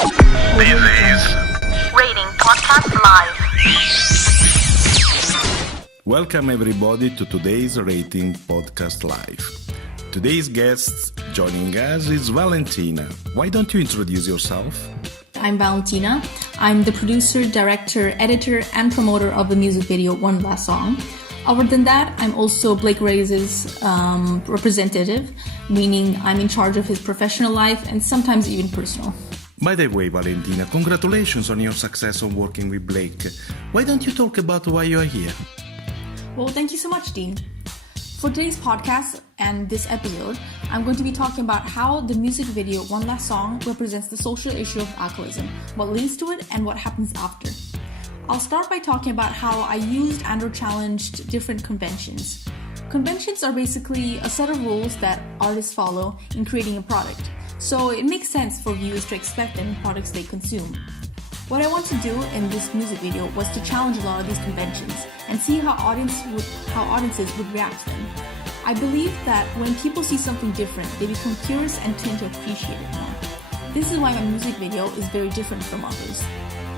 This is Rating Podcast Live. Welcome everybody to today's Rating Podcast Live. Today's guest joining us is Valentina. Why don't you introduce yourself? I'm Valentina. I'm the producer, director, editor, and promoter of the music video One Last Song. Other than that, I'm also Blake Reyes' representative, meaning I'm in charge of his professional life and sometimes even personal. By the way, Valentina, congratulations on your success on working with Blake. Why don't you talk about why you are here? Well, thank you so much, Dean. For today's podcast and this episode, I'm going to be talking about how the music video One Last Song represents the social issue of alcoholism, what leads to it, and what happens after. I'll start by talking about how I used and/or challenged different conventions. Conventions are basically a set of rules that artists follow in creating a product, so it makes sense for viewers to expect them in products they consume. What I want to do in this music video was to challenge a lot of these conventions and see how audiences would react to them. I believe that when people see something different, they become curious and tend to appreciate it more. This is why my music video is very different from others.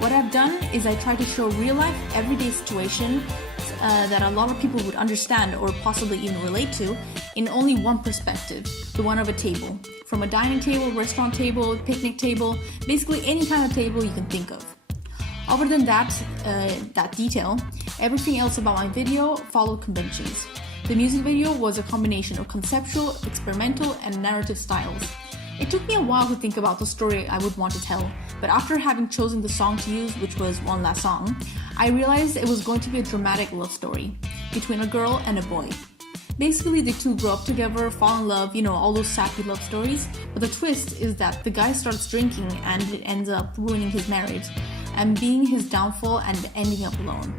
What I've done is I try to show real-life, everyday situation that a lot of people would understand or possibly even relate to in only one perspective, the one of a table. From a dining table, restaurant table, picnic table, basically any kind of table you can think of. Other than that detail, everything else about my video followed conventions. The music video was a combination of conceptual, experimental, and narrative styles. It took me a while to think about the story I would want to tell, but after having chosen the song to use, which was One Last Song, I realized it was going to be a dramatic love story between a girl and a boy. Basically, the two grow up together, fall in love, all those sappy love stories, but the twist is that the guy starts drinking and it ends up ruining his marriage and being his downfall and ending up alone.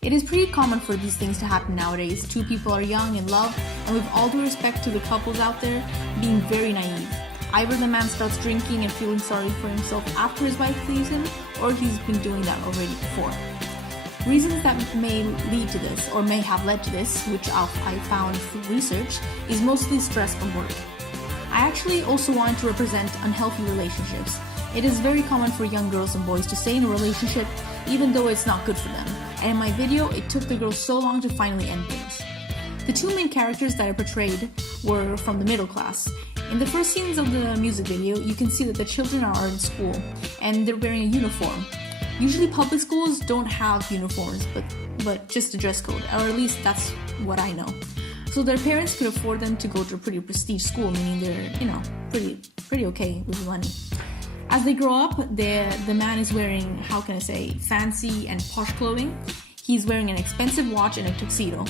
It is pretty common for these things to happen nowadays. Two people are young in love, and with all due respect to the couples out there, being very naive. Either the man starts drinking and feeling sorry for himself after his wife leaves him, or he's been doing that already before. Reasons that may lead to this, or may have led to this, which I found through research, is mostly stress from work. I actually also wanted to represent unhealthy relationships. It is very common for young girls and boys to stay in a relationship even though it's not good for them, and in my video it took the girls so long to finally end things. The two main characters that I portrayed were from the middle class. In the first scenes of the music video, you can see that the children are in school and they're wearing a uniform. Usually public schools don't have uniforms, but just a dress code, or at least that's what I know. So their parents could afford them to go to a pretty prestige school, meaning they're, pretty okay with the money. As they grow up, the man is wearing, fancy and posh clothing. He's wearing an expensive watch and a tuxedo.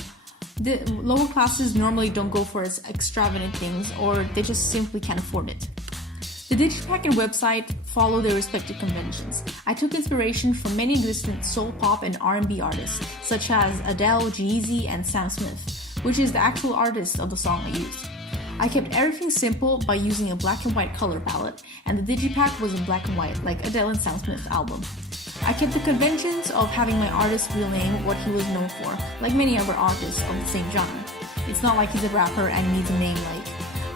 The lower classes normally don't go for extravagant things, or they just simply can't afford it. The Digipack and website follow their respective conventions. I took inspiration from many existing soul pop and R&B artists, such as Adele, G-Eazy, and Sam Smith, which is the actual artist of the song I used. I kept everything simple by using a black and white color palette, and the Digipack was in black and white, like Adele and Sam Smith's album. I kept the conventions of having my artist's real name what he was known for, like many other artists of the same genre. It's not like he's a rapper and needs a name like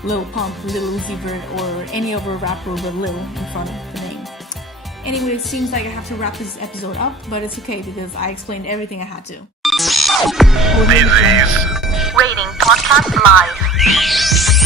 Lil Pump, Lil Uzi Vert, or any other rapper with Lil in front of the name. Anyway, it seems like I have to wrap this episode up, but it's okay because I explained everything I had to. This is Rating Podcast Live.